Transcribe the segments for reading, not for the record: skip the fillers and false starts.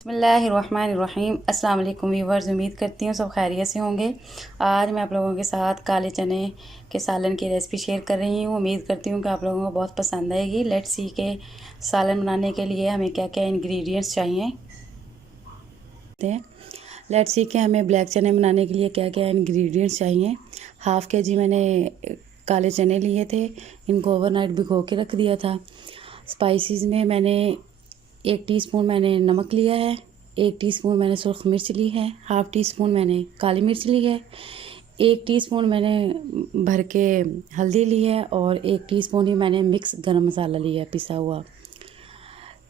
बिस्मिल्लाहिर्रहमानिर्रहीम। अस्सलाम वालेकुम व्यूवर्स, उम्मीद करती हूँ सब खैरियत से होंगे। आज मैं आप लोगों के साथ काले चने के सालन की रेसिपी शेयर कर रही हूँ। उम्मीद करती हूँ कि आप लोगों को बहुत पसंद आएगी। लेट्स सी के सालन बनाने के लिए हमें क्या क्या इंग्रेडिएंट्स चाहिए। लेट्स सी के हमें ब्लैक चने बनाने के लिए क्या क्या इंग्रेडिएंट्स चाहिए। हाफ़ के जी मैंने काले चने लिए थे, इनको ओवरनाइट भिगो के रख दिया था। स्पाइसेस में मैंने 1 टीस्पून मैंने नमक लिया है, 1 टीस्पून मैंने सुर्ख मिर्च ली है, हाफ़ टी स्पून मैंने काली मिर्च ली है, 1 टीस्पून मैंने भर के हल्दी ली है और 1 टीस्पून ही मैंने मिक्स गरम मसाला लिया है पिसा हुआ।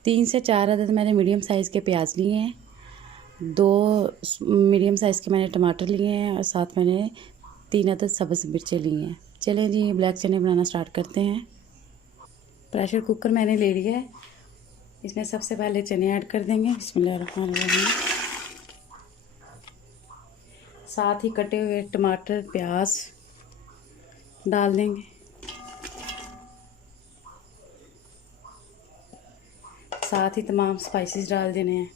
3 से 4 अदद मैंने मीडियम साइज़ के प्याज लिए हैं, 2 मीडियम साइज़ के मैंने टमाटर लिए हैं और साथ मैंने 3 अदद सब्ज़ मिर्चें ली हैं। चलें जी, ब्लैक चने बनाना स्टार्ट करते हैं। प्रेशर कुकर मैंने ले लिया है, इसमें सबसे पहले चने ऐड कर देंगे। बिस्मिल्लाहिर्रहमानिर्रहीम। साथ ही कटे हुए टमाटर प्याज डाल देंगे। साथ ही तमाम स्पाइसेस डाल देने हैं।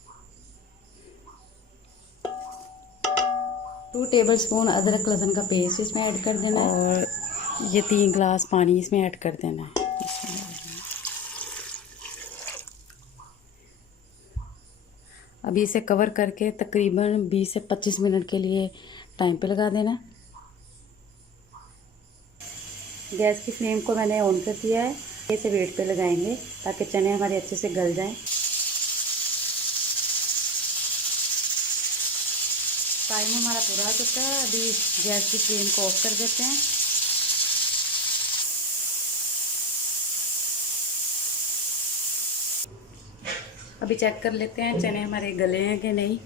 2 टेबलस्पून अदरक लहसुन का पेस्ट इसमें ऐड कर देना है और ये 3 गिलास पानी इसमें ऐड कर देना है। अभी इसे कवर करके तकरीबन 20 से 25 मिनट के लिए टाइम पे लगा देना। गैस की फ्लेम को मैंने ऑन कर दिया है। इसे वेट पे लगाएंगे ताकि चने हमारे अच्छे से गल जाएं। टाइम हमारा पूरा हो चुका है। अभी गैस की फ्लेम को ऑफ कर देते हैं। अभी चेक कर लेते हैं चने हमारे गले हैं कि नहीं।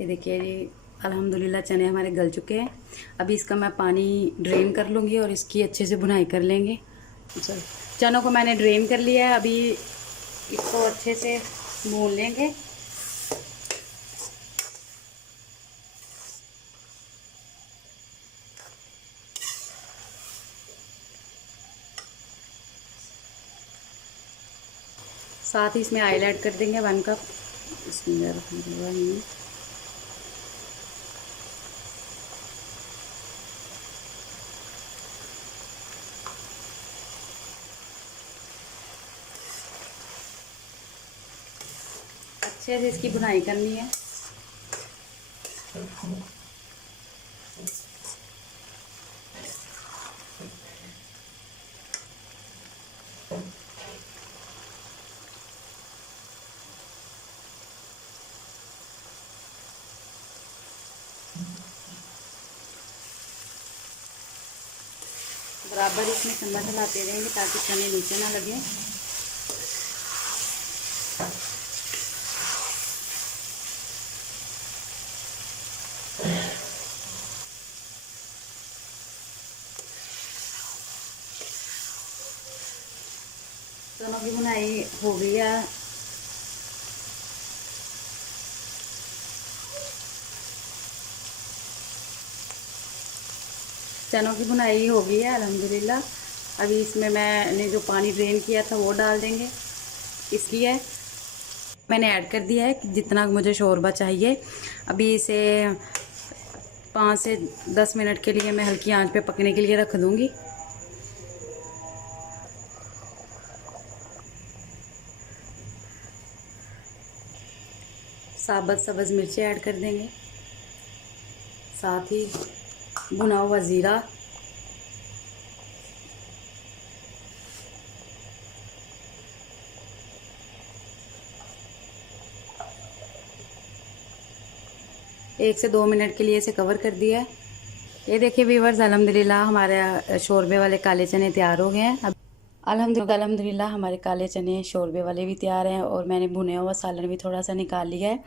ये देखिए जी, अल्हम्दुलिल्लाह चने हमारे गल चुके हैं। अभी इसका मैं पानी ड्रेन कर लूँगी और इसकी अच्छे से भुनाई कर लेंगे। चनों को मैंने ड्रेन कर लिया है। अभी इसको अच्छे से भून लेंगे। साथ ही इसमें ऑयल ऐड कर देंगे 1 कप। इसमें अच्छे से इसकी भुनाई करनी है। बराबर इसमें चम्मच हिलाते रहेंगे ताकि चने नीचे ना लगे। चनों की भुनाई हो गई है। चनों की भुनाई हो गई है अल्हम्दुलिल्लाह। अभी इसमें मैंने जो पानी ड्रेन किया था वो डाल देंगे। इसलिए मैंने ऐड कर दिया है कि जितना मुझे शोरबा चाहिए। अभी इसे 5 से 10 मिनट के लिए मैं हल्की आंच पे पकने के लिए रख दूँगी। साबुत सब्ज़ मिर्चें ऐड कर देंगे, साथ ही भुना हुआ ज़ीरा, एक से 2 मिनट के लिए इसे कवर कर दिया है। ये देखिए व्यूअर्स, अल्हम्दुलिल्लाह हमारे शोरबे वाले काले चने तैयार हो गए हैं। अब अल्हम्दुलिल्लाह हमारे काले चने शोरबे वाले भी तैयार हैं और मैंने भुने हुआ सालन भी थोड़ा सा निकाल लिया है।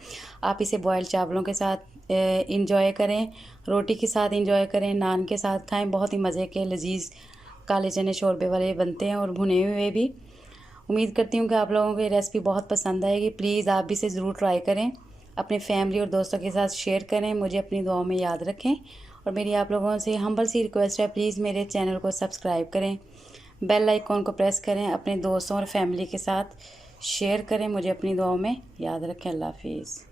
आप इसे बॉयल चावलों के साथ इंजॉय करें, रोटी के साथ इंजॉय करें, नान के साथ खाएं। बहुत ही मज़े के लजीज काले चने शोरबे वाले बनते हैं और भुने हुए भी। उम्मीद करती हूँ कि आप लोगों को ये रेसिपी बहुत पसंद आएगी। प्लीज़ आप भी इसे ज़रूर ट्राई करें, अपने फैमिली और दोस्तों के साथ शेयर करें। मुझे अपनी दुआओं में याद रखें और मेरी आप लोगों से हम्बल सी रिक्वेस्ट है, प्लीज़ मेरे चैनल को सब्सक्राइब करें, बेल आइकॉन को प्रेस करें, अपने दोस्तों और फैमिली के साथ शेयर करें। मुझे अपनी दुआओं में याद रखें। अल्लाह हाफिज़।